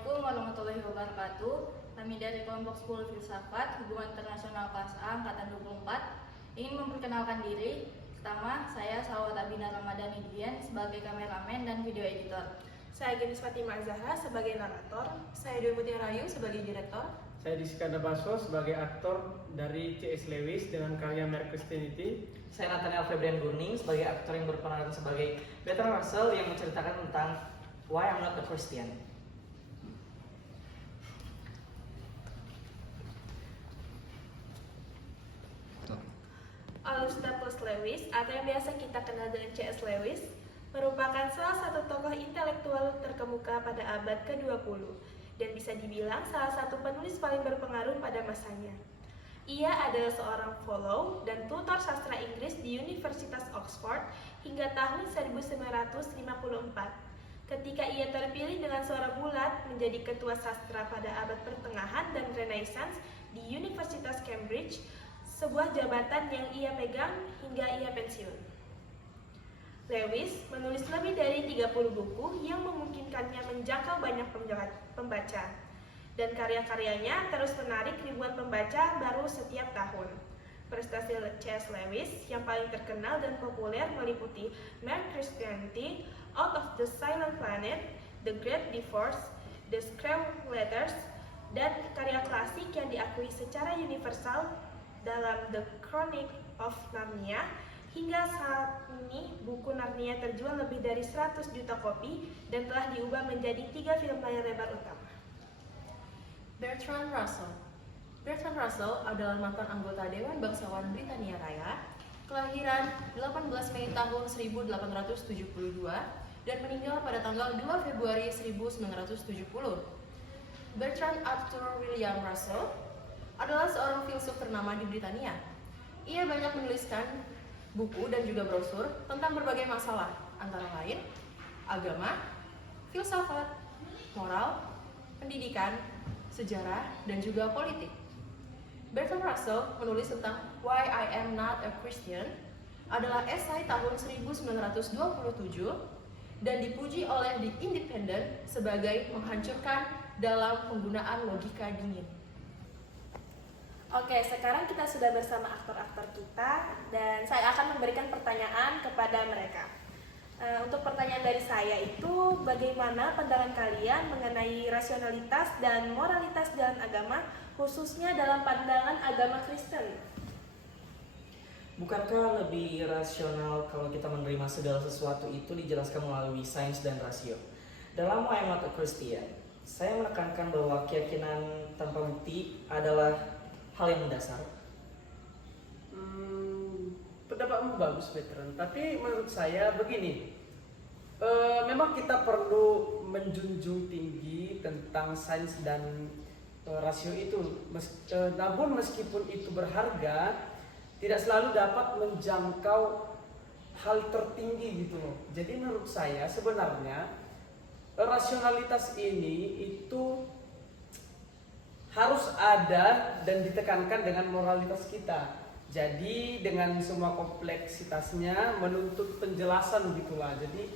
Assalamualaikum warahmatullahi wabarakatuh. Kami dari kelompok 10 Filsafat Hubungan Internasional kelas A angkatan 24 ingin memperkenalkan diri. Pertama, saya Salawat Abina Ramadhani Dian sebagai kameramen dan video editor. Saya Genis Fatimah Zahra sebagai narator. Saya Dwi Mutia Rayu sebagai direktor. Saya Diskanda Baso sebagai aktor dari C.S. Lewis dengan karya Mere Christianity. Saya Nathaniel Febrian Burning sebagai aktor yang berperan sebagai Bertrand Russell yang menceritakan tentang Why I'm Not a Christian. Augustus Lewis, atau yang biasa kita kenal dengan C.S. Lewis, merupakan salah satu tokoh intelektual terkemuka pada abad ke-20 dan bisa dibilang salah satu penulis paling berpengaruh pada masanya. Ia adalah seorang fellow dan tutor sastra Inggris di Universitas Oxford hingga tahun 1954. Ketika ia terpilih dengan suara bulat menjadi ketua sastra pada abad pertengahan dan Renaissance di Universitas Cambridge, sebuah jabatan yang ia pegang hingga ia pensiun. Lewis menulis lebih dari 30 buku yang memungkinkannya menjangkau banyak pembaca, dan karya-karyanya terus menarik ribuan pembaca baru setiap tahun. Prestasi C.S. Lewis yang paling terkenal dan populer meliputi Mere Christianity, Out of the Silent Planet, The Great Divorce, The Screw Letters, dan karya klasik yang diakui secara universal dalam The Chronicle of Narnia. Hingga saat ini, buku Narnia terjual lebih dari 100 juta kopi dan telah diubah menjadi 3 film layar lebar utama. Bertrand Russell. Bertrand Russell adalah mantan anggota Dewan Bangsawan Britania Raya, kelahiran 18 Mei tahun 1872 dan meninggal pada tanggal 2 Februari 1970. Bertrand Arthur William Russell adalah seorang filsuf ternama di Britania. Ia banyak menuliskan buku dan juga brosur tentang berbagai masalah, antara lain agama, filsafat, moral, pendidikan, sejarah, dan juga politik. Bertrand Russell menulis tentang Why I Am Not a Christian adalah esai tahun 1927 dan dipuji oleh The Independent sebagai menghancurkan dalam penggunaan logika dingin. Oke, sekarang kita sudah bersama aktor-aktor kita dan saya akan memberikan pertanyaan kepada mereka. Untuk pertanyaan dari saya itu, bagaimana pandangan kalian mengenai rasionalitas dan moralitas dalam agama, khususnya dalam pandangan agama Kristen? Bukankah lebih rasional kalau kita menerima segala sesuatu itu dijelaskan melalui sains dan rasio? Dalam Why I'm Not a Christian, saya menekankan bahwa keyakinan tanpa bukti adalah hal yang mendasar. Pendapatmu bagus, Bertrand. Tapi menurut saya begini, memang kita perlu menjunjung tinggi tentang sains dan rasio itu. Namun meskipun itu berharga, tidak selalu dapat menjangkau hal tertinggi gitu loh. Jadi menurut saya sebenarnya rasionalitas ini itu harus ada dan ditekankan dengan moralitas kita. Jadi dengan semua kompleksitasnya menuntut penjelasan gitulah. Jadi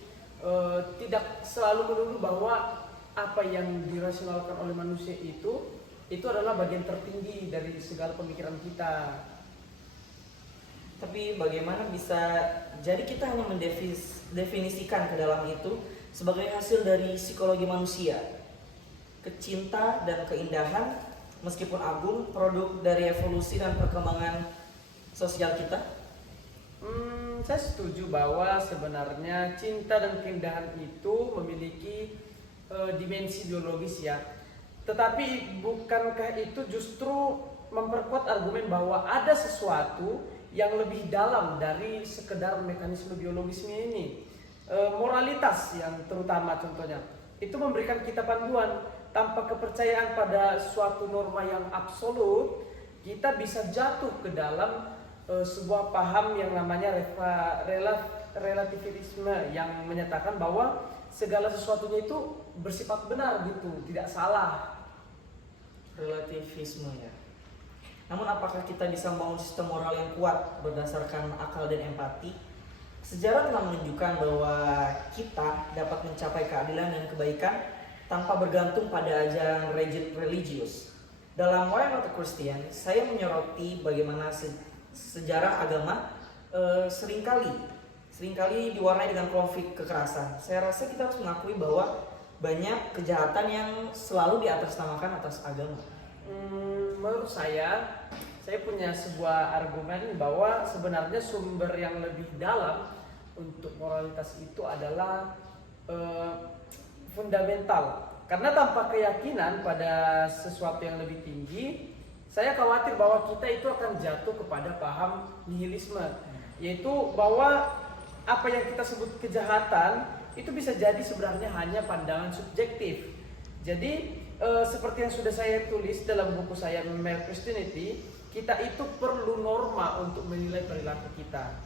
tidak selalu melulu bahwa apa yang dirasionalkan oleh manusia itu adalah bagian tertinggi dari segala pemikiran kita. Tapi bagaimana bisa jadi kita hanya mendefinisikan ke dalam itu sebagai hasil dari psikologi manusia? Kecinta dan keindahan meskipun agung produk dari evolusi dan perkembangan sosial kita? Saya setuju bahwa sebenarnya cinta dan keindahan itu memiliki dimensi biologis ya. Tetapi bukankah itu justru memperkuat argumen bahwa ada sesuatu yang lebih dalam dari sekedar mekanisme biologisnya ini? Moralitas yang terutama contohnya, itu memberikan kita panduan. Tanpa kepercayaan pada suatu norma yang absolut, kita bisa jatuh ke dalam sebuah paham yang namanya relativisme yang menyatakan bahwa segala sesuatunya itu bersifat benar gitu, tidak salah. Relativisme ya. Namun apakah kita bisa membangun sistem moral yang kuat berdasarkan akal dan empati? Sejarah telah menunjukkan bahwa kita dapat mencapai keadilan dan kebaikan tanpa bergantung pada ajaran religius. Dalam Why Not a Christian, saya menyoroti bagaimana sejarah agama seringkali diwarnai dengan konflik kekerasan. Saya rasa kita harus mengakui bahwa banyak kejahatan yang selalu diatasnamakan atas agama. Menurut saya punya sebuah argumen bahwa sebenarnya sumber yang lebih dalam untuk moralitas itu adalah fundamental. Karena tanpa keyakinan pada sesuatu yang lebih tinggi, saya khawatir bahwa kita itu akan jatuh kepada paham nihilisme, yaitu bahwa apa yang kita sebut kejahatan itu bisa jadi sebenarnya hanya pandangan subjektif. Jadi seperti yang sudah saya tulis dalam buku saya Mere Christianity, kita itu perlu norma untuk menilai perilaku kita.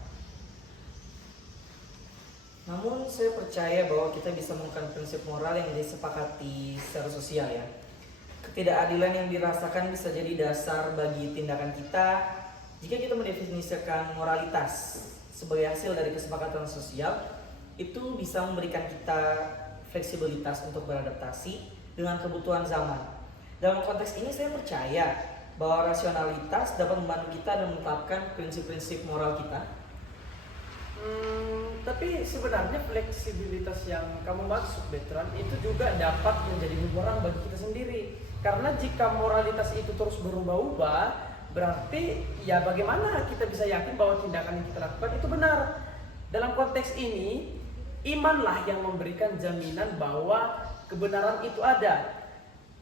Namun saya percaya bahwa kita bisa menemukan prinsip moral yang disepakati secara sosial ya. Ketidakadilan yang dirasakan bisa jadi dasar bagi tindakan kita jika kita mendefinisikan moralitas sebagai hasil dari kesepakatan sosial. Itu bisa memberikan kita fleksibilitas untuk beradaptasi dengan kebutuhan zaman. Dalam konteks ini saya percaya bahwa rasionalitas dapat membantu kita dan menetapkan prinsip-prinsip moral kita. Tapi sebenarnya fleksibilitas yang kamu maksud, Bertrand, itu juga dapat menjadi bumerang bagi kita sendiri. Karena jika moralitas itu terus berubah-ubah, berarti ya bagaimana kita bisa yakin bahwa tindakan yang kita lakukan itu benar. Dalam konteks ini, imanlah yang memberikan jaminan bahwa kebenaran itu ada.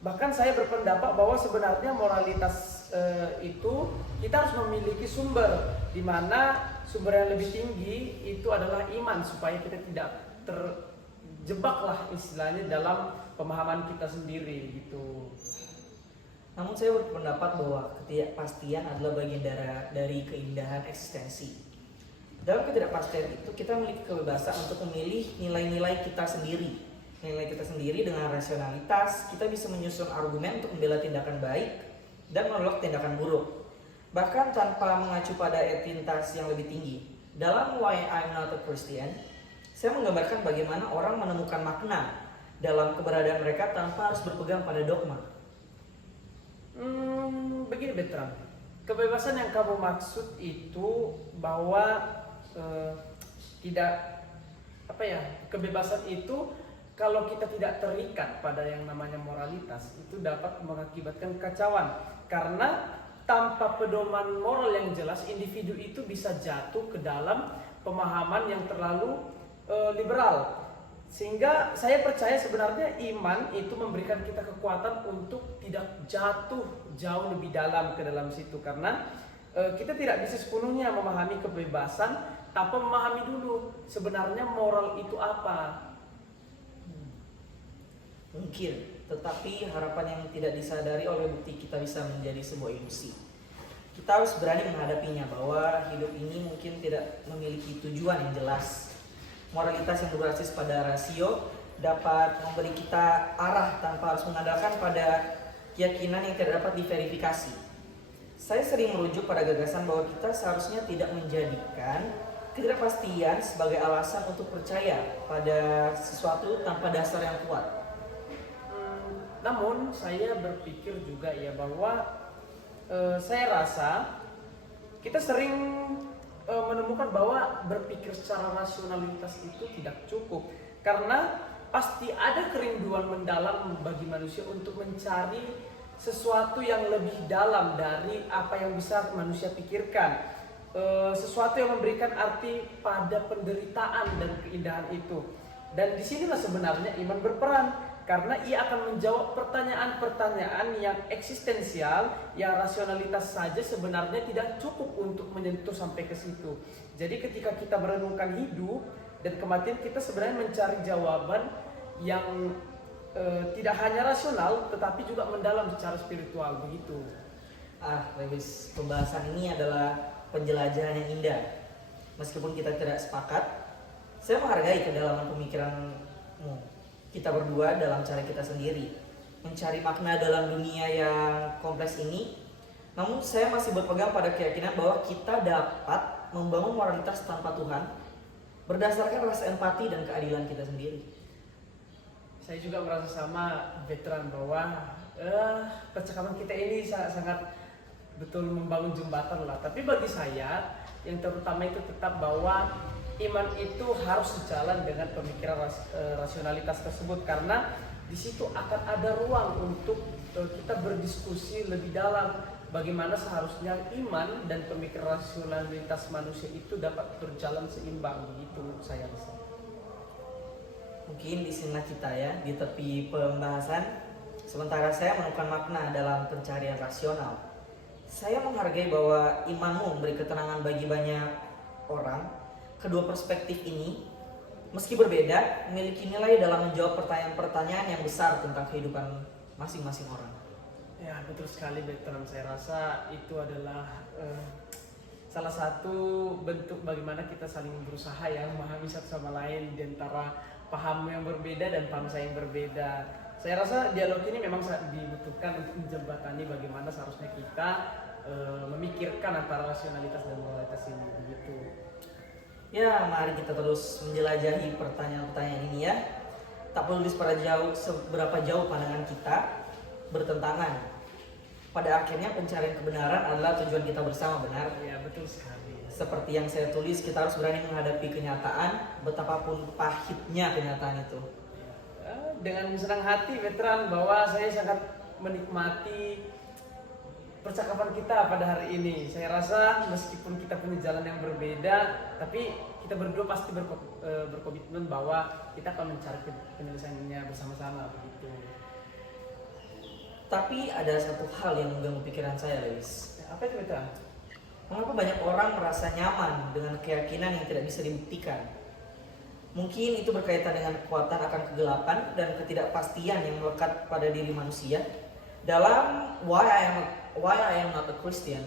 Bahkan saya berpendapat bahwa sebenarnya moralitas itu kita harus memiliki sumber, di mana sumber yang lebih tinggi itu adalah iman, supaya kita tidak terjebaklah istilahnya dalam pemahaman kita sendiri gitu. Namun saya berpendapat bahwa ketidakpastian adalah bagian dari keindahan eksistensi. Dalam ketidakpastian itu kita memiliki kebebasan untuk memilih nilai-nilai kita sendiri. Nilai kita sendiri dengan rasionalitas, kita bisa menyusun argumen untuk membela tindakan baik dan menolak tindakan buruk. Bahkan tanpa mengacu pada entitas yang lebih tinggi. Dalam Why I'm Not a Christian, saya menggambarkan bagaimana orang menemukan makna dalam keberadaan mereka tanpa harus berpegang pada dogma. Begini Bertrand, kebebasan yang kamu maksud itu bahwa kebebasan itu kalau kita tidak terikat pada yang namanya moralitas itu dapat mengakibatkan kekacauan. Karena tanpa pedoman moral yang jelas, individu itu bisa jatuh ke dalam pemahaman yang terlalu liberal. Sehingga saya percaya sebenarnya iman itu memberikan kita kekuatan untuk tidak jatuh jauh lebih dalam ke dalam situ. Karena kita tidak bisa sepenuhnya memahami kebebasan tanpa memahami dulu sebenarnya moral itu apa. Mungkin, tetapi harapan yang tidak disadari oleh bukti kita bisa menjadi sebuah ilusi. Kita harus berani menghadapinya bahwa hidup ini mungkin tidak memiliki tujuan yang jelas. Moralitas yang berbasis pada rasio dapat memberi kita arah tanpa harus mengandalkan pada keyakinan yang tidak dapat diverifikasi. Saya sering merujuk pada gagasan bahwa kita seharusnya tidak menjadikan ketidakpastian sebagai alasan untuk percaya pada sesuatu tanpa dasar yang kuat. Namun saya berpikir juga ya bahwa saya rasa kita sering menemukan bahwa berpikir secara rasionalitas itu tidak cukup. Karena pasti ada kerinduan mendalam bagi manusia untuk mencari sesuatu yang lebih dalam dari apa yang bisa manusia pikirkan. Sesuatu yang memberikan arti pada penderitaan dan keindahan itu. Dan disinilah sebenarnya iman berperan. Karena ia akan menjawab pertanyaan-pertanyaan yang eksistensial, yang rasionalitas saja sebenarnya tidak cukup untuk menyentuh sampai ke situ. Jadi ketika kita merenungkan hidup dan kematian, kita sebenarnya mencari jawaban yang tidak hanya rasional, tetapi juga mendalam secara spiritual, begitu. Lewis, pembahasan ini adalah penjelajahan yang indah. Meskipun kita tidak sepakat, saya menghargai kedalaman pemikiranmu. Kita berdua dalam cara kita sendiri mencari makna dalam dunia yang kompleks ini. Namun saya masih berpegang pada keyakinan bahwa kita dapat membangun moralitas tanpa Tuhan berdasarkan rasa empati dan keadilan kita sendiri. Saya juga merasa sama veteran bahwa percakapan kita ini sangat betul membangun jembatan lah. Tapi bagi saya yang terutama itu tetap bahwa iman itu harus sejalan dengan pemikiran rasionalitas tersebut, karena di situ akan ada ruang untuk kita berdiskusi lebih dalam bagaimana seharusnya iman dan pemikiran rasionalitas manusia itu dapat berjalan seimbang, begitu saya rasa. Mungkin di sini kita ya di tepi pembahasan. Sementara saya menemukan makna dalam pencarian rasional. Saya menghargai bahwa imanmu memberi ketenangan bagi banyak orang. Kedua perspektif ini, meski berbeda, memiliki nilai dalam menjawab pertanyaan-pertanyaan yang besar tentang kehidupan masing-masing orang. Ya, betul sekali veteran. Saya rasa itu adalah salah satu bentuk bagaimana kita saling berusaha ya memahami satu sama lain di antara paham yang berbeda dan bangsa yang berbeda. Saya rasa dialog ini memang sangat dibutuhkan untuk menjembatani bagaimana seharusnya kita memikirkan antara rasionalitas dan moralitas ini, begitu. Ya, mari kita terus menjelajahi pertanyaan-pertanyaan ini ya. Tak peduli seberapa jauh pandangan kita bertentangan. Pada akhirnya pencarian kebenaran adalah tujuan kita bersama, benar? Ya, betul sekali. Seperti yang saya tulis, kita harus berani menghadapi kenyataan, betapapun pahitnya kenyataan itu. Dengan senang hati veteran bahwa saya sangat menikmati percakapan kita pada hari ini. Saya rasa meskipun kita punya jalan yang berbeda, tapi kita berdua pasti berkomitmen bahwa kita akan mencari penyelesaiannya bersama-sama, begitu. Tapi ada satu hal yang mengganggu pikiran saya, Lewis. Apa itu veteran? Mengapa banyak orang merasa nyaman dengan keyakinan yang tidak bisa dibuktikan? Mungkin itu berkaitan dengan kekuatan akan kegelapan dan ketidakpastian yang melekat pada diri manusia. Dalam Why I Am Not a Christian,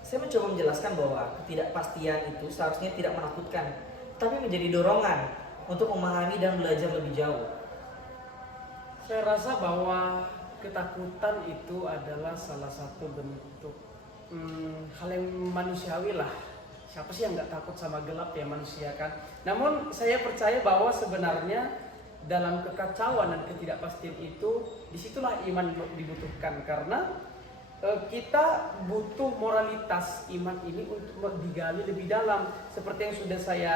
saya mencoba menjelaskan bahwa ketidakpastian itu seharusnya tidak menakutkan, tapi menjadi dorongan untuk memahami dan belajar lebih jauh. Saya rasa bahwa ketakutan itu adalah salah satu bentuk hal yang manusiawi lah. Siapa sih yang nggak takut sama gelap ya, manusia kan. Namun saya percaya bahwa sebenarnya dalam kekacauan dan ketidakpastian itu, disitulah iman dibutuhkan, karena kita butuh moralitas iman ini untuk digali lebih dalam. Seperti yang sudah saya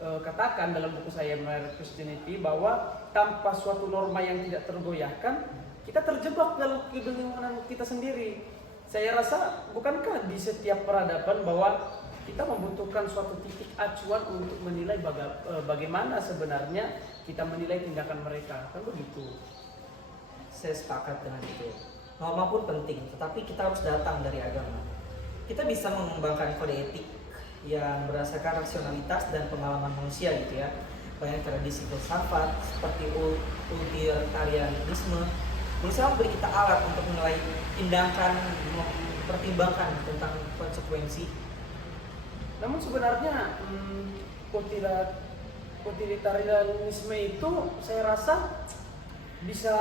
katakan dalam buku saya Mere Christianity, bahwa tanpa suatu norma yang tidak tergoyahkan, kita terjebak dalam kebingungan kita sendiri. Saya rasa bukankah di setiap peradaban bahwa kita membutuhkan suatu titik acuan untuk menilai bagaimana sebenarnya kita menilai tindakan mereka, kan begitu? Saya sepakat dengan itu. Norma pun penting, tetapi kita harus datang dari agama. Kita bisa mengembangkan kode etik yang berdasarkan rasionalitas dan pengalaman manusia gitu ya. Banyak tradisi filsafat seperti utilitarianisme berusaha memberi kita alat untuk menilai tindakan, mempertimbangkan tentang konsekuensi. Namun sebenarnya utilitarianisme itu saya rasa bisa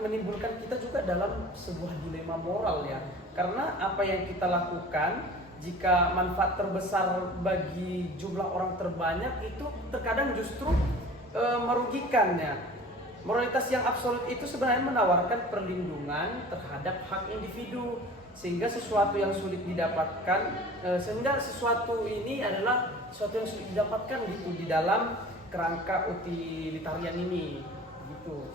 menimbulkan kita juga dalam sebuah dilema moral ya. Karena apa yang kita lakukan, jika manfaat terbesar bagi jumlah orang terbanyak, itu terkadang justru merugikannya. Moralitas yang absolut itu sebenarnya menawarkan perlindungan terhadap hak individu, sehingga sesuatu yang sulit didapatkan, sehingga sesuatu ini adalah sesuatu yang sulit didapatkan gitu di dalam kerangka utilitarian ini, gitu.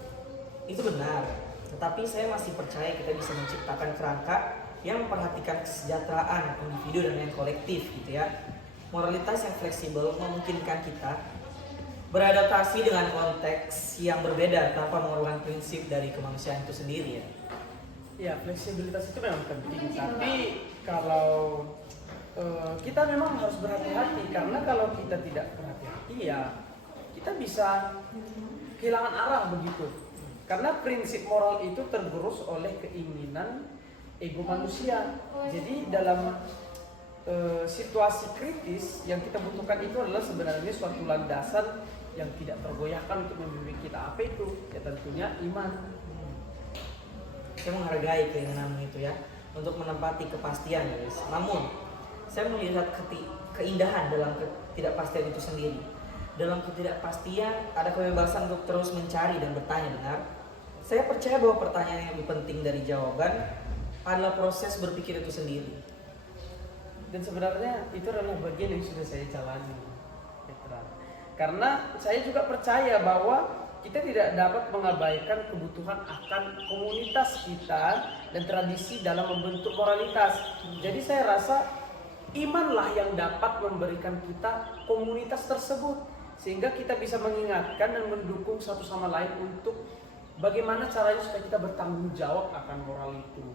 Itu benar, tetapi saya masih percaya kita bisa menciptakan kerangka yang memperhatikan kesejahteraan individu dan yang kolektif gitu ya. Moralitas yang fleksibel memungkinkan kita beradaptasi dengan konteks yang berbeda tanpa mengorbankan prinsip dari kemanusiaan itu sendiri ya. Ya, fleksibilitas itu memang penting, tapi kalau kita memang harus berhati-hati, karena kalau kita tidak berhati-hati ya kita bisa kehilangan arah begitu. Karena prinsip moral itu tergerus oleh keinginan ego manusia. Jadi dalam situasi kritis yang kita butuhkan itu adalah sebenarnya suatu landasan yang tidak tergoyahkan untuk membimbing kita. Apa itu? Ya tentunya iman. Saya menghargai keinginanmu itu ya untuk menempati kepastian guys. Namun saya melihat keindahan dalam ketidakpastian itu sendiri. Dalam ketidakpastian, ada kebebasan untuk terus mencari dan bertanya, benar? Saya percaya bahwa pertanyaan yang lebih penting dari jawaban adalah proses berpikir itu sendiri. Dan sebenarnya itu adalah bagian yang sudah saya jalani, Petra. Karena saya juga percaya bahwa kita tidak dapat mengabaikan kebutuhan akan komunitas kita dan tradisi dalam membentuk moralitas. Jadi saya rasa imanlah yang dapat memberikan kita komunitas tersebut, sehingga kita bisa mengingatkan dan mendukung satu sama lain untuk bagaimana caranya supaya kita bertanggung jawab akan moral itu.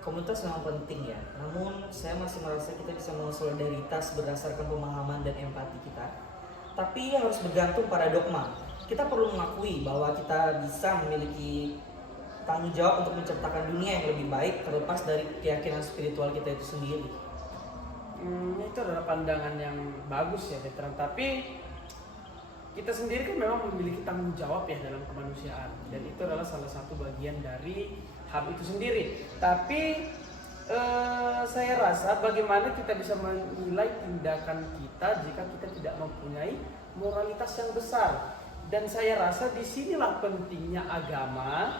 Komunitas memang penting ya, namun saya masih merasa kita bisa solidaritas berdasarkan pemahaman dan empati kita. Tapi harus bergantung pada dogma. Kita perlu mengakui bahwa kita bisa memiliki tanggung jawab untuk menciptakan dunia yang lebih baik terlepas dari keyakinan spiritual kita itu sendiri. Itu adalah pandangan yang bagus ya, veteran. Tapi kita sendiri kan memang memiliki tanggung jawab ya dalam kemanusiaan, dan itu adalah salah satu bagian dari HAM itu sendiri. Tapi saya rasa bagaimana kita bisa menilai tindakan kita jika kita tidak mempunyai moralitas yang besar. Dan saya rasa disinilah pentingnya agama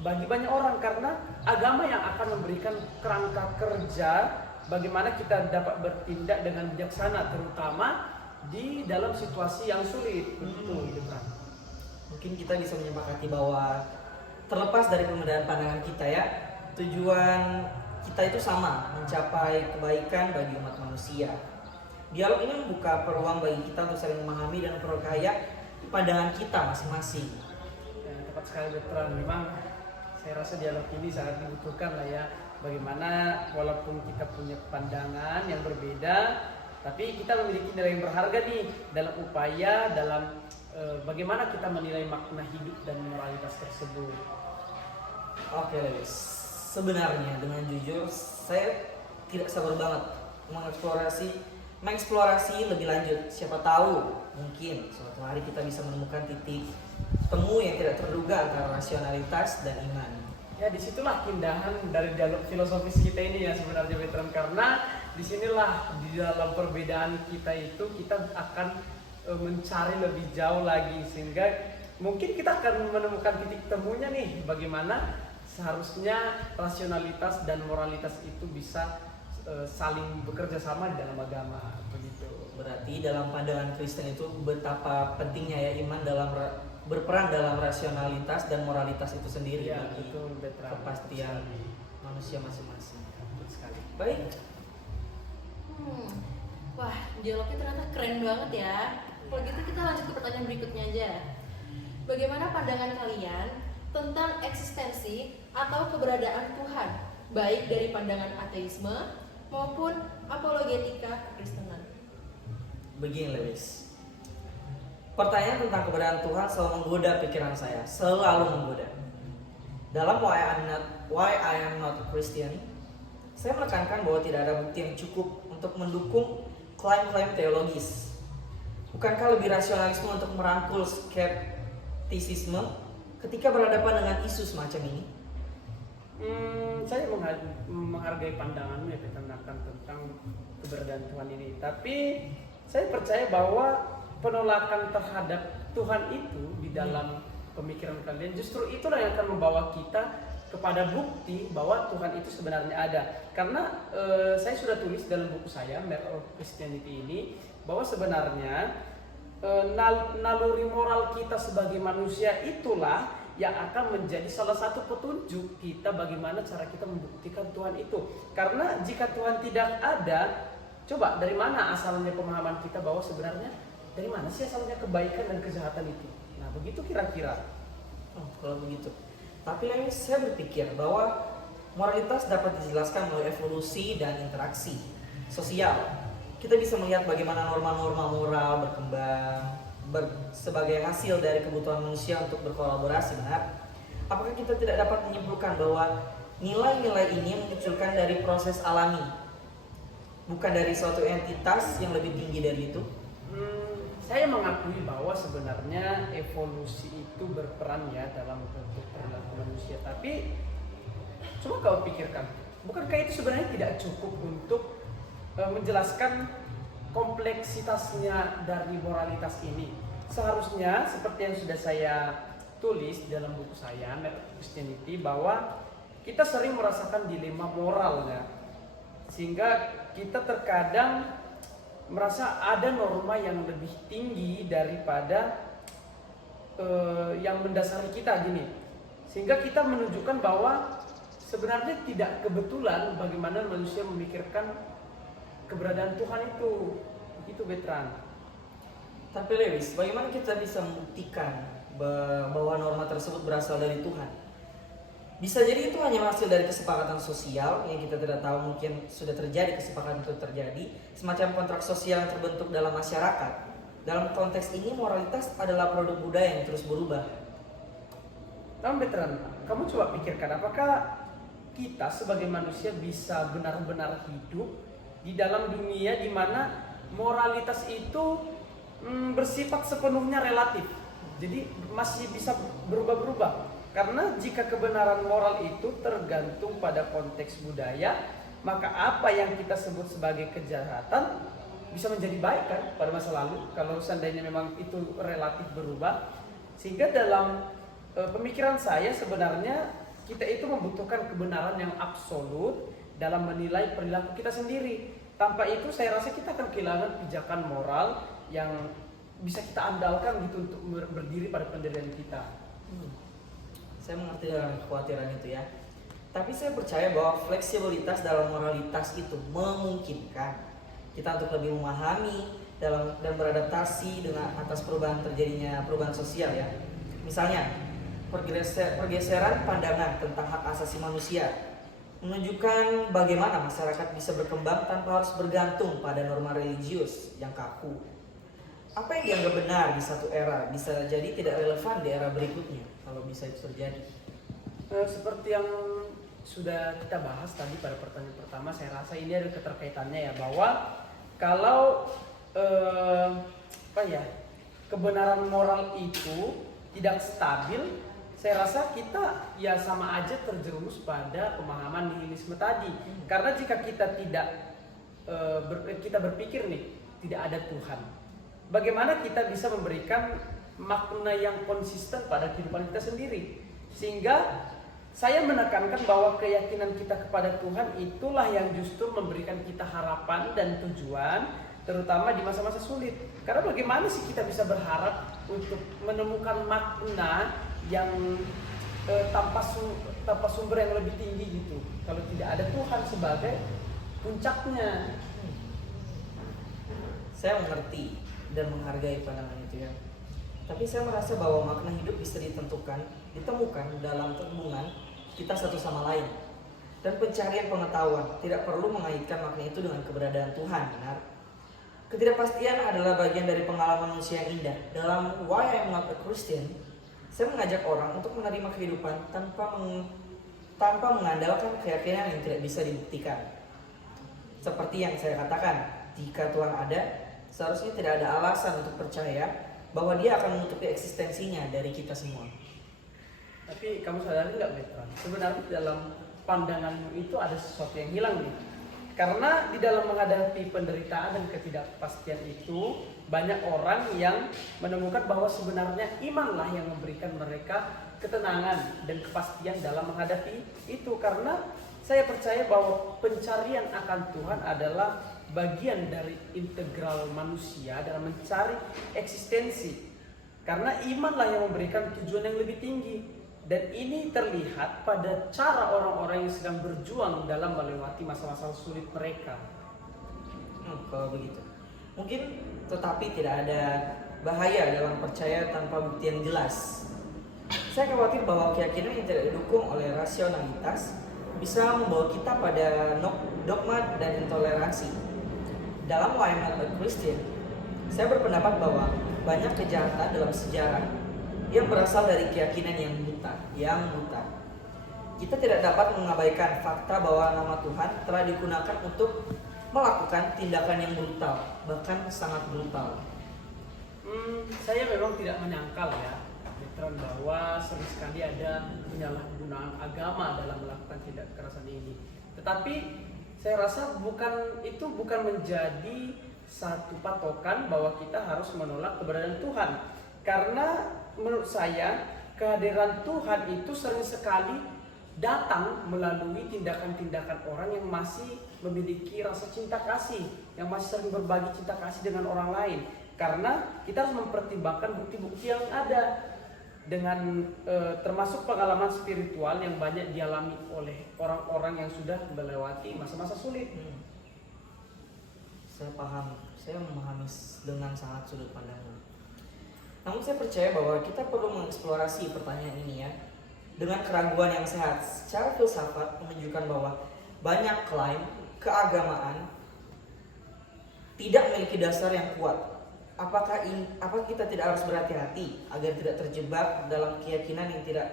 bagi banyak orang, karena agama yang akan memberikan kerangka kerja bagaimana kita dapat bertindak dengan bijaksana, terutama di dalam situasi yang sulit. Begitu, Bang. Mungkin kita bisa menyepakati bahwa terlepas dari perbedaan pandangan kita ya, tujuan kita itu sama, mencapai kebaikan bagi umat manusia. Dialog ini membuka peluang bagi kita untuk saling memahami dan memperkaya pandangan kita masing-masing. Ya, tepat sekali, veteran. Memang saya rasa dialog ini sangat dibutuhkan lah ya. Bagaimana walaupun kita punya pandangan yang berbeda, tapi kita memiliki nilai yang berharga nih dalam upaya bagaimana kita menilai makna hidup dan moralitas tersebut. Oke, Lewis. Sebenarnya dengan jujur saya tidak sabar banget mengeksplorasi lebih lanjut. Siapa tahu mungkin suatu hari kita bisa menemukan titik temu yang tidak terduga antara rasionalitas dan iman. Ya, disitulah keindahan dari dialog filosofis kita ini ya sebenarnya, veteran, karena disinilah di dalam perbedaan kita itu kita akan mencari lebih jauh lagi, sehingga mungkin kita akan menemukan titik temunya nih bagaimana seharusnya rasionalitas dan moralitas itu bisa saling bekerja sama di dalam agama, begitu. Berarti dalam pandangan Kristen itu betapa pentingnya ya iman berperan dalam rasionalitas dan moralitas itu sendiri Ya, bagi betul, veteran. kepastian manusia masing-masing. Betul sekali. Baik, Wah, dialognya ternyata keren banget ya. Kalau gitu kita lanjut ke pertanyaan berikutnya aja. Bagaimana pandangan kalian tentang eksistensi atau keberadaan Tuhan, baik dari pandangan ateisme maupun apologetika kekristenan? begini Lewis. Pertanyaan tentang keberadaan Tuhan selalu menggoda pikiran saya, selalu menggoda. Dalam Why I Am Not a Christian, saya menekankan bahwa tidak ada bukti yang cukup untuk mendukung klaim-klaim teologis. Bukankah lebih rasionalisme untuk merangkul skeptisisme ketika berhadapan dengan isu semacam ini? Saya menghargai pandanganmu ya tentang keberadaan Tuhan ini. Tapi saya percaya bahwa penolakan terhadap Tuhan itu di dalam pemikiran kalian justru itulah yang akan membawa kita kepada bukti bahwa Tuhan itu sebenarnya ada. Karena saya sudah tulis dalam buku saya Map of Christianity ini bahwa sebenarnya naluri moral kita sebagai manusia itulah yang akan menjadi salah satu petunjuk kita bagaimana cara kita membuktikan Tuhan itu. Karena jika Tuhan tidak ada, coba dari mana asalnya pemahaman kita bahwa sebenarnya dari mana sih asalnya kebaikan dan kejahatan itu? Nah, begitu kira-kira. Kalau begitu. Tapi Lewis, saya berpikir bahwa moralitas dapat dijelaskan melalui evolusi dan interaksi sosial. Kita bisa melihat bagaimana norma-norma moral berkembang sebagai hasil dari kebutuhan manusia untuk berkolaborasi, benar? Apakah kita tidak dapat menyimpulkan bahwa nilai-nilai ini memunculkan dari proses alami, bukan dari suatu entitas yang lebih tinggi dari itu? Saya mengakui bahwa sebenarnya evolusi itu berperan ya dalam bentuk perilaku manusia. Tapi coba kau pikirkan, bukankah itu sebenarnya tidak cukup untuk menjelaskan kompleksitasnya dari moralitas ini. Seharusnya seperti yang sudah saya tulis dalam buku saya Method Christianity, bahwa kita sering merasakan dilema moral ya, sehingga kita terkadang merasa ada norma yang lebih tinggi daripada yang mendasari kita gini, sehingga kita menunjukkan bahwa sebenarnya tidak kebetulan bagaimana manusia memikirkan keberadaan Tuhan itu Bertrand. Tapi Lewis, bagaimana kita bisa membuktikan bahwa norma tersebut berasal dari Tuhan? Bisa jadi itu hanya hasil dari kesepakatan sosial yang kita tidak tahu, mungkin sudah terjadi kesepakatan itu terjadi, semacam kontrak sosial yang terbentuk dalam masyarakat. Dalam konteks ini moralitas adalah produk budaya yang terus berubah. Namun Bertrand, kamu coba pikirkan, apakah kita sebagai manusia bisa benar-benar hidup di dalam dunia di mana moralitas itu bersifat sepenuhnya relatif, jadi masih bisa berubah-berubah. Karena jika kebenaran moral itu tergantung pada konteks budaya, maka apa yang kita sebut sebagai kejahatan bisa menjadi baik kan pada masa lalu kalau seandainya memang itu relatif berubah. Sehingga dalam pemikiran saya sebenarnya kita itu membutuhkan kebenaran yang absolut dalam menilai perilaku kita sendiri. Tanpa itu saya rasa kita akan kehilangan pijakan moral yang bisa kita andalkan gitu untuk berdiri pada pendirian kita. Saya mengerti dalam kekhawatiran itu ya. Tapi saya percaya bahwa fleksibilitas dalam moralitas itu memungkinkan kita untuk lebih memahami dan beradaptasi dengan atas perubahan sosial ya. Misalnya pergeseran pandangan tentang hak asasi manusia menunjukkan bagaimana masyarakat bisa berkembang tanpa harus bergantung pada norma religius yang kaku. Apa yang dianggap benar di satu era bisa jadi tidak relevan di era berikutnya kalau bisa itu terjadi. Seperti yang sudah kita bahas tadi pada pertanyaan pertama, saya rasa ini ada keterkaitannya ya, bahwa kalau kebenaran moral itu tidak stabil, saya rasa kita ya sama aja terjerumus pada pemahaman nihilisme tadi. Karena jika kita tidak kita berpikir nih tidak ada Tuhan, bagaimana kita bisa memberikan makna yang konsisten pada kehidupan kita sendiri? Sehingga saya menekankan bahwa keyakinan kita kepada Tuhan itulah yang justru memberikan kita harapan dan tujuan, terutama di masa-masa sulit. Karena bagaimana sih kita bisa berharap untuk menemukan makna yang tanpa sumber yang lebih tinggi gitu, kalau tidak ada Tuhan sebagai puncaknya. Saya mengerti dan menghargai pandangan itu ya. Tapi saya merasa bahwa makna hidup bisa ditemukan dalam hubungan kita satu sama lain. Dan pencarian pengetahuan tidak perlu mengaitkan makna itu dengan keberadaan Tuhan, benar? Ketidakpastian adalah bagian dari pengalaman manusia yang indah. Dalam Why I'm Not a Christian, saya mengajak orang untuk menerima kehidupan tanpa mengandalkan keyakinan yang tidak bisa dibuktikan. Seperti yang saya katakan, jika Tuhan ada, seharusnya tidak ada alasan untuk percaya bahwa Dia akan menutupi eksistensinya dari kita semua. Tapi kamu sadari nggak Bertrand, sebenarnya dalam pandanganmu itu ada sesuatu yang hilang nih. Karena di dalam menghadapi penderitaan dan ketidakpastian itu, banyak orang yang menemukan bahwa sebenarnya imanlah yang memberikan mereka ketenangan dan kepastian dalam menghadapi itu. Karena saya percaya bahwa pencarian akan Tuhan adalah bagian dari integral manusia dalam mencari eksistensi. Karena imanlah yang memberikan tujuan yang lebih tinggi. Dan ini terlihat pada cara orang-orang yang sedang berjuang dalam melewati masa-masa sulit mereka. Kalau begitu, mungkin tetapi tidak ada bahaya dalam percaya tanpa bukti yang jelas. Saya khawatir bahwa keyakinan yang tidak didukung oleh rasionalitas bisa membawa kita pada dogma dan intoleransi. Dalam Why I'm Not a Christian, saya berpendapat bahwa banyak kejahatan dalam sejarah yang berasal dari keyakinan yang buta. Kita tidak dapat mengabaikan fakta bahwa nama Tuhan telah digunakan untuk melakukan tindakan yang brutal, bahkan sangat brutal. Saya memang tidak menyangkal ya, Bertrand, bahwa sering sekali ada penyalahgunaan agama dalam melakukan tindak kekerasan ini. Tetapi saya rasa bukan menjadi satu patokan bahwa kita harus menolak keberadaan Tuhan. Karena menurut saya kehadiran Tuhan itu sering sekali datang melalui tindakan-tindakan orang yang masih memiliki rasa cinta kasih, yang masih sering berbagi cinta kasih dengan orang lain. Karena kita harus mempertimbangkan bukti-bukti yang ada dengan termasuk pengalaman spiritual yang banyak dialami oleh orang-orang yang sudah melewati masa-masa sulit. Saya paham, saya memahami dengan sangat sudut pandangmu. Namun saya percaya bahwa kita perlu mengeksplorasi pertanyaan ini ya, dengan keraguan yang sehat. Secara filsafat menunjukkan bahwa banyak klaim keagamaan tidak memiliki dasar yang kuat. Apakah kita tidak harus berhati-hati agar tidak terjebak dalam keyakinan yang tidak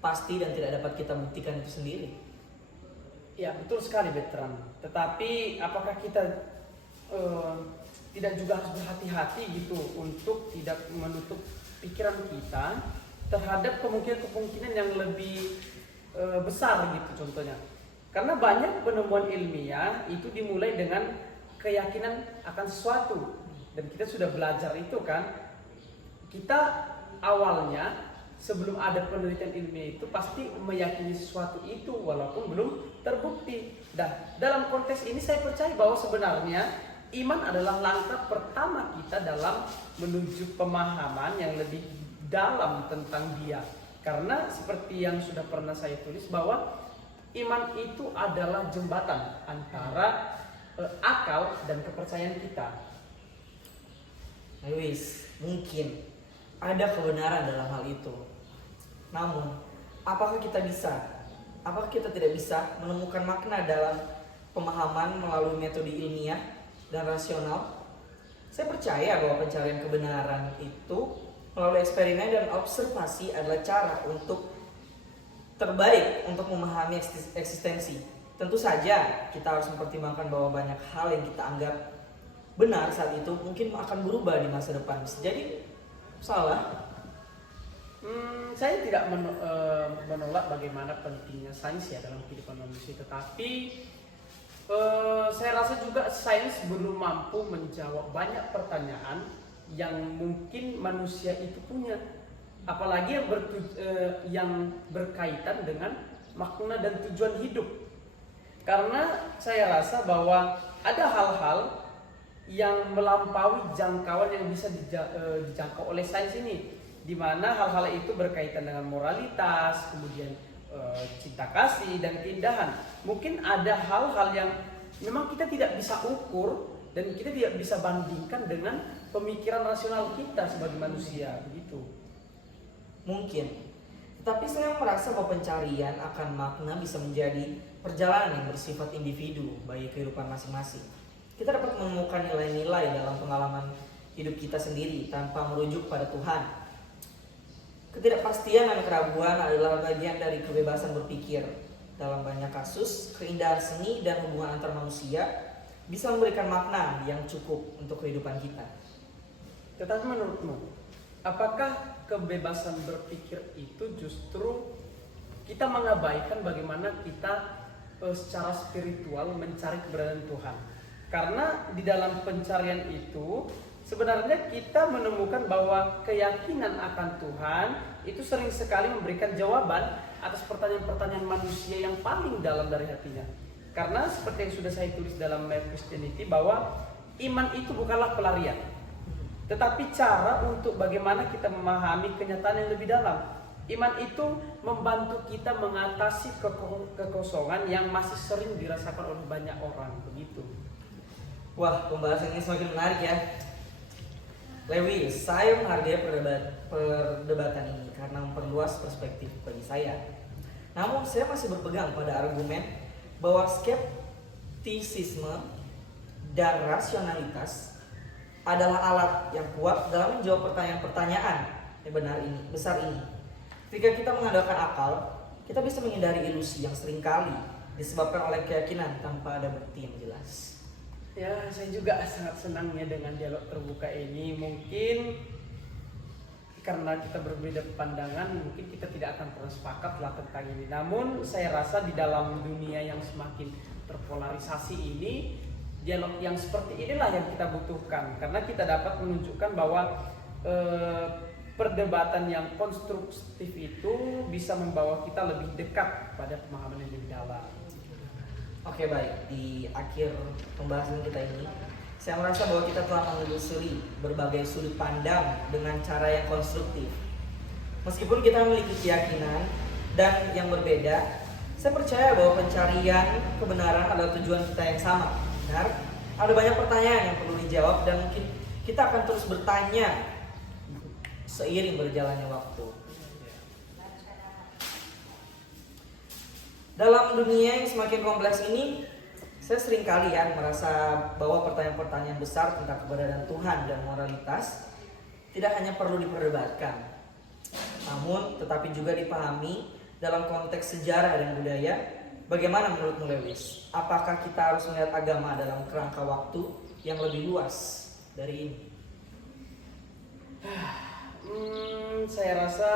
pasti dan tidak dapat kita buktikan itu sendiri? Ya, betul sekali Bertrand. Tetapi apakah kita tidak juga harus berhati-hati gitu untuk tidak menutup pikiran kita terhadap kemungkinan-kemungkinan yang lebih besar gitu contohnya. Karena banyak penemuan ilmiah itu dimulai dengan keyakinan akan sesuatu. Dan kita sudah belajar itu kan, kita awalnya sebelum ada penelitian ilmiah itu pasti meyakini sesuatu itu walaupun belum terbukti. Dan dalam konteks ini saya percaya bahwa sebenarnya iman adalah langkah pertama kita dalam menuju pemahaman yang lebih dalam tentang Dia. Karena seperti yang sudah pernah saya tulis bahwa iman itu adalah jembatan antara akal dan kepercayaan kita. Lewis, mungkin ada kebenaran dalam hal itu. Namun, apakah kita tidak bisa menemukan makna dalam pemahaman melalui metode ilmiah dan rasional? Saya percaya bahwa pencarian kebenaran itu melalui eksperimen dan observasi adalah cara terbaik untuk memahami eksistensi. Tentu saja kita harus mempertimbangkan bahwa banyak hal yang kita anggap benar saat itu mungkin akan berubah di masa depan. Bisa jadi salah. Saya tidak menolak bagaimana pentingnya sains ya dalam kehidupan manusia, tetapi saya rasa juga sains belum mampu menjawab banyak pertanyaan yang mungkin manusia itu punya, apalagi yang berkaitan dengan makna dan tujuan hidup. Karena saya rasa bahwa ada hal-hal yang melampaui jangkauan yang bisa dijangkau oleh sains ini, di mana hal-hal itu berkaitan dengan moralitas, kemudian cinta kasih dan keindahan. Mungkin ada hal-hal yang memang kita tidak bisa ukur dan kita tidak bisa bandingkan dengan pemikiran rasional kita sebagai manusia, begitu. Mungkin. Tetapi saya merasa bahwa pencarian akan makna bisa menjadi perjalanan yang bersifat individu bagi kehidupan masing-masing. Kita dapat menemukan nilai-nilai dalam pengalaman hidup kita sendiri tanpa merujuk pada Tuhan. Ketidakpastian dan keraguan adalah bagian dari kebebasan berpikir. Dalam banyak kasus, keindahan seni dan hubungan antar manusia bisa memberikan makna yang cukup untuk kehidupan kita. Tetapi menurutmu, apakah kebebasan berpikir itu justru kita mengabaikan bagaimana kita secara spiritual mencari keberadaan Tuhan? Karena di dalam pencarian itu sebenarnya kita menemukan bahwa keyakinan akan Tuhan itu sering sekali memberikan jawaban atas pertanyaan-pertanyaan manusia yang paling dalam dari hatinya. Karena seperti yang sudah saya tulis dalam My Christianity bahwa iman itu bukanlah pelarian, tetapi cara untuk bagaimana kita memahami kenyataan yang lebih dalam. Iman itu membantu kita mengatasi kekosongan yang masih sering dirasakan oleh banyak orang, begitu. Wah, pembahasan ini semakin menarik ya. Lewis, saya menghargai perdebatan ini karena memperluas perspektif bagi saya. Namun saya masih berpegang pada argumen bahwa skeptisisme dan rasionalitas adalah alat yang kuat dalam menjawab pertanyaan-pertanyaan yang besar ini. Ketika kita mengandalkan akal, kita bisa menghindari ilusi yang seringkali disebabkan oleh keyakinan tanpa ada bukti yang jelas. Ya, saya juga sangat senang ya dengan dialog terbuka ini. Mungkin karena kita berbeda pandangan, mungkin kita tidak akan pernah sepakat lah tentang ini. Namun saya rasa di dalam dunia yang semakin terpolarisasi ini, dialog yang seperti inilah yang kita butuhkan, karena kita dapat menunjukkan bahwa perdebatan yang konstruktif itu bisa membawa kita lebih dekat pada pemahaman yang lebih dalam. Oke, baik, di akhir pembahasan kita ini saya merasa bahwa kita telah menelusuri berbagai sudut pandang dengan cara yang konstruktif. Meskipun kita memiliki keyakinan dan yang berbeda, saya percaya bahwa pencarian kebenaran adalah tujuan kita yang sama. Benar, ada banyak pertanyaan yang perlu dijawab dan mungkin kita akan terus bertanya seiring berjalannya waktu. Dalam dunia yang semakin kompleks ini, saya sering kali merasa bahwa pertanyaan-pertanyaan besar tentang keberadaan Tuhan dan moralitas tidak hanya perlu diperdebatkan, namun tetapi juga dipahami dalam konteks sejarah dan budaya. Bagaimana menurutmu, Lewis? Apakah kita harus melihat agama dalam kerangka waktu yang lebih luas dari ini? Saya rasa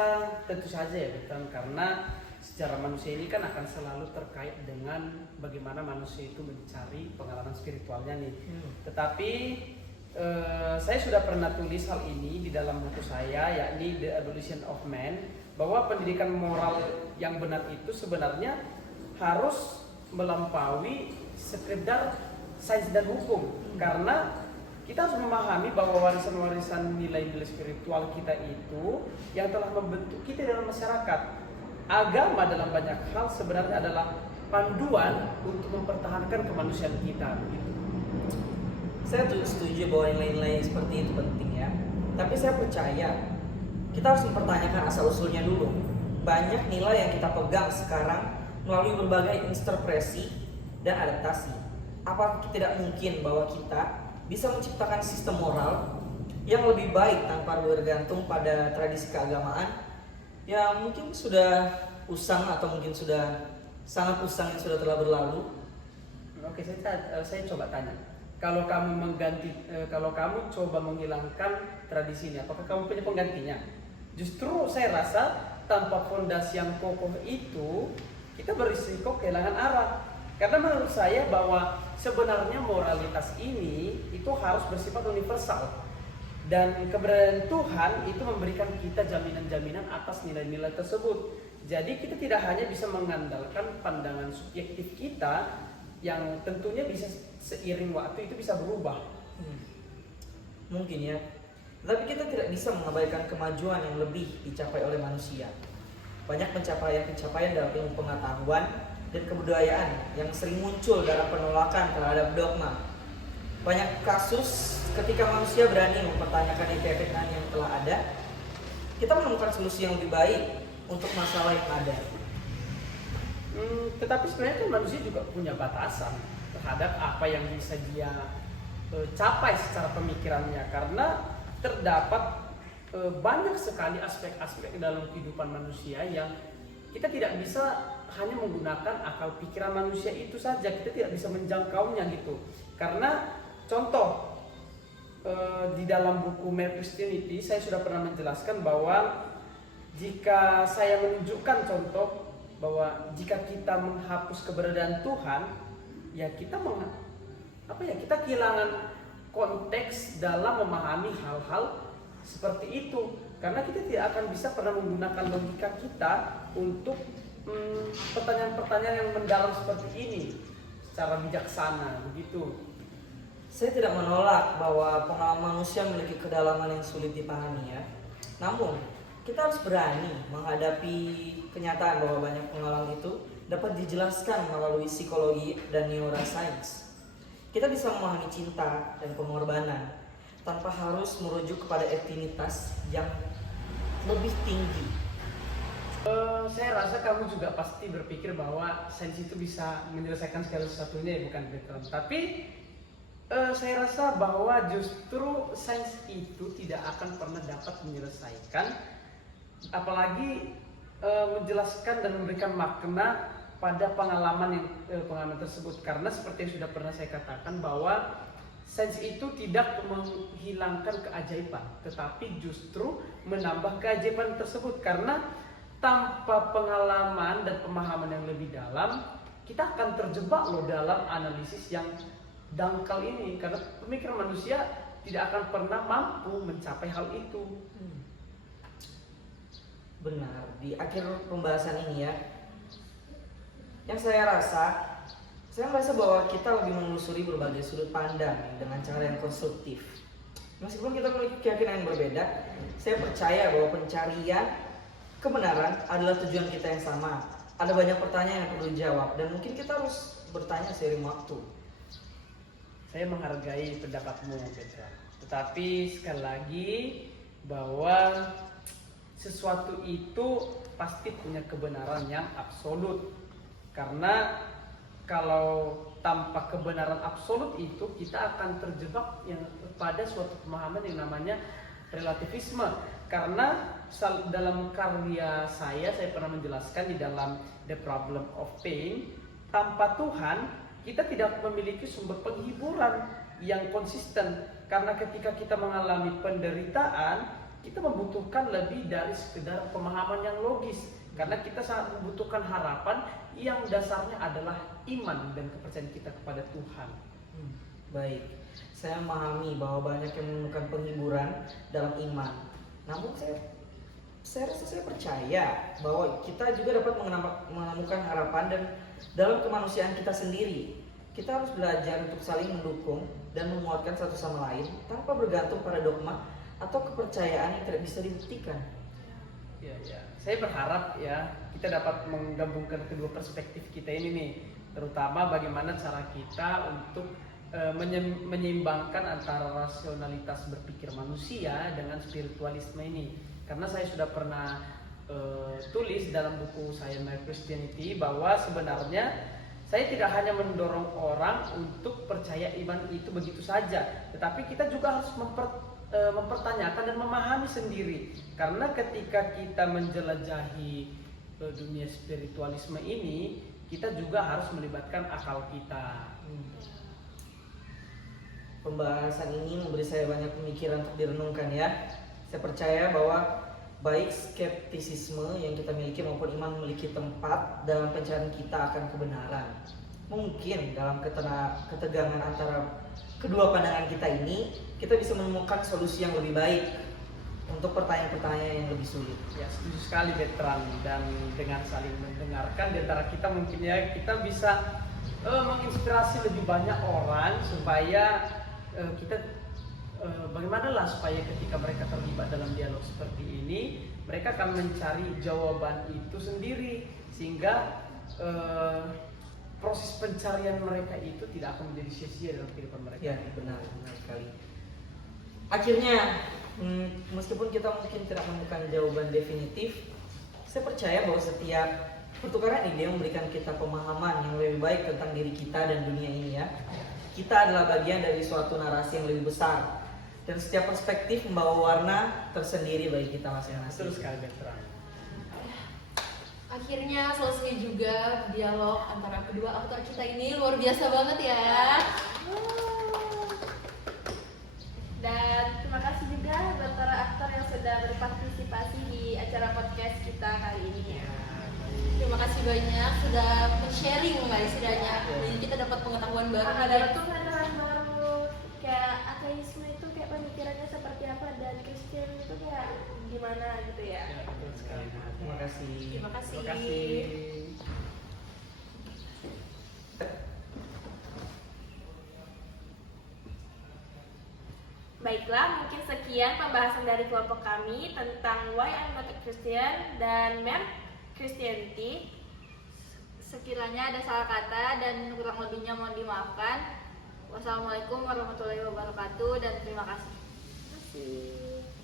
tentu saja ya, betul, karena sejarah manusia ini kan akan selalu terkait dengan bagaimana manusia itu mencari pengalaman spiritualnya nih. Tetapi saya sudah pernah tulis hal ini di dalam buku saya, yakni The Evolution of Man, bahwa pendidikan moral yang benar itu sebenarnya harus melampaui sekedar sains dan hukum, karena kita harus memahami bahwa warisan-warisan nilai-nilai spiritual kita itu yang telah membentuk kita dalam masyarakat. Agama dalam banyak hal sebenarnya adalah panduan untuk mempertahankan kemanusiaan kita. Begitu. Saya setuju bahwa nilai-nilai seperti itu penting ya. Tapi saya percaya kita harus mempertanyakan asal-usulnya dulu. Banyak nilai yang kita pegang sekarang melalui berbagai interpretasi dan adaptasi. Apa tidak mungkin bahwa kita bisa menciptakan sistem moral yang lebih baik tanpa bergantung pada tradisi keagamaan yang mungkin sudah usang atau mungkin sudah sangat usang yang sudah telah berlalu? Oke, saya coba tanya. Kalau kamu coba menghilangkan tradisi ini, apakah kamu punya penggantinya? Justru saya rasa tanpa fondasi yang kokoh itu kita berisiko kehilangan arah. Karena menurut saya bahwa sebenarnya moralitas ini itu harus bersifat universal. Dan keberadaan Tuhan itu memberikan kita jaminan-jaminan atas nilai-nilai tersebut. Jadi kita tidak hanya bisa mengandalkan pandangan subjektif kita yang tentunya bisa seiring waktu itu bisa berubah. Mungkin ya. Tapi kita tidak bisa mengabaikan kemajuan yang lebih dicapai oleh manusia. Banyak pencapaian dalam ilmu pengetahuan dan kebudayaan yang sering muncul dalam penolakan terhadap dogma. Banyak kasus ketika manusia berani mempertanyakan keyakinan yang telah ada, kita menemukan solusi yang lebih baik untuk masalah yang ada. Tetapi sebenarnya kan manusia juga punya batasan terhadap apa yang bisa dia capai secara pemikirannya, karena terdapat banyak sekali aspek-aspek dalam kehidupan manusia yang kita tidak bisa hanya menggunakan akal pikiran manusia itu saja, kita tidak bisa menjangkaunya gitu. Karena contoh di dalam buku Mere Christianity saya sudah pernah menjelaskan bahwa jika saya menunjukkan contoh bahwa jika kita menghapus keberadaan Tuhan, ya kita kita kehilangan konteks dalam memahami hal-hal seperti itu, karena kita tidak akan bisa pernah menggunakan logika kita untuk pertanyaan-pertanyaan yang mendalam seperti ini secara bijaksana begitu. Saya tidak menolak bahwa pengalaman manusia memiliki kedalaman yang sulit dipahami ya. Namun, kita harus berani menghadapi kenyataan bahwa banyak pengalaman itu dapat dijelaskan melalui psikologi dan neuroscience. Kita bisa memahami cinta dan pengorbanan tanpa harus merujuk kepada etinitas yang lebih tinggi. Saya rasa kamu juga pasti berpikir bahwa sains itu bisa menyelesaikan segala sesuatunya, ya bukan betul. Tapi saya rasa bahwa justru sains itu tidak akan pernah dapat menyelesaikan, apalagi menjelaskan dan memberikan makna pada pengalaman tersebut. Karena seperti yang sudah pernah saya katakan bahwa sains itu tidak menghilangkan keajaiban, tetapi justru menambah keajaiban tersebut. Karena tanpa pengalaman dan pemahaman yang lebih dalam, kita akan terjebak dalam analisis yang dangkal ini, karena pemikiran manusia tidak akan pernah mampu mencapai hal itu. Benar, di akhir pembahasan ini ya, yang saya merasa bahwa kita lebih menelusuri berbagai sudut pandang dengan cara yang konstruktif. Meskipun kita memiliki keyakinan yang berbeda, saya percaya bahwa pencarian kebenaran adalah tujuan kita yang sama. Ada banyak pertanyaan yang perlu dijawab dan mungkin kita harus bertanya seiring waktu. Saya menghargai pendapatmu, Petra. Tetapi sekali lagi bahwa sesuatu itu pasti punya kebenaran yang absolut. Karena kalau tanpa kebenaran absolut itu kita akan terjebak pada suatu pemahaman yang namanya relativisme. Karena dalam karya saya pernah menjelaskan di dalam The Problem of Pain, tanpa Tuhan kita tidak memiliki sumber penghiburan yang konsisten. Karena ketika kita mengalami penderitaan, kita membutuhkan lebih dari sekedar pemahaman yang logis. Karena kita sangat membutuhkan harapan yang dasarnya adalah iman dan kepercayaan kita kepada Tuhan. Baik, saya memahami bahwa banyak yang menemukan penghiburan dalam iman. Namun saya rasa saya percaya bahwa kita juga dapat menemukan harapan dan dalam kemanusiaan kita sendiri. Kita harus belajar untuk saling mendukung dan menguatkan satu sama lain tanpa bergantung pada dogma atau kepercayaan yang tidak bisa dibuktikan. Ya. Saya berharap ya kita dapat menggabungkan kedua perspektif kita ini nih, terutama bagaimana cara kita untuk menyeimbangkan antara rasionalitas berpikir manusia dengan spiritualisme ini. Karena saya sudah pernah tulis dalam buku saya My Christianity bahwa sebenarnya saya tidak hanya mendorong orang untuk percaya iman itu begitu saja, tetapi kita juga harus mempertanyakan dan memahami sendiri. Karena ketika kita menjelajahi dunia spiritualisme ini, kita juga harus melibatkan akal kita. Pembahasan ini memberi saya banyak pemikiran untuk direnungkan ya. Saya percaya bahwa baik skeptisisme yang kita miliki maupun iman memiliki tempat dalam pencarian kita akan kebenaran. Mungkin dalam ketegangan antara kedua pandangan kita ini, kita bisa menemukan solusi yang lebih baik untuk pertanyaan-pertanyaan yang lebih sulit. Ya, setuju sekali Bertrand. Dan dengan saling mendengarkan di antara kita mungkin ya kita bisa menginspirasi lebih banyak orang supaya kita bagaimanalah supaya ketika mereka terlibat dalam dialog seperti ini, mereka akan mencari jawaban itu sendiri sehingga proses pencarian mereka itu tidak akan menjadi sia-sia dalam kehidupan mereka. Ya, benar sekali. Akhirnya, meskipun kita mungkin tidak menemukan jawaban definitif, saya percaya bahwa setiap pertukaran ide memberikan kita pemahaman yang lebih baik tentang diri kita dan dunia ini ya. Kita adalah bagian dari suatu narasi yang lebih besar, dan setiap perspektif membawa warna tersendiri bagi kita masing-masing. Betul sekali Bertrand. Akhirnya selesai juga dialog antara kedua aktor kita ini, luar biasa banget ya. Dan terima kasih juga buat para aktor yang sudah berpartisipasi di acara podcast kita kali ini ya. Terima kasih banyak sudah sharing guys, istilahnya. Jadi kita dapat pengetahuan baru. Ada pengetahuan baru, kayak ateisme itu kayak pemikirannya seperti apa dan Kristen itu kayak gimana gitu ya. Ya, betul sekali. Terima kasih. Terima kasih. Terima kasih. Baiklah, mungkin sekian pembahasan dari kelompok kami tentang Why I'm Not a Christian dan Mem Christianity. Sekiranya ada salah kata dan kurang lebihnya mohon dimaafkan. Wassalamualaikum warahmatullahi wabarakatuh dan terima kasih. Terima kasih.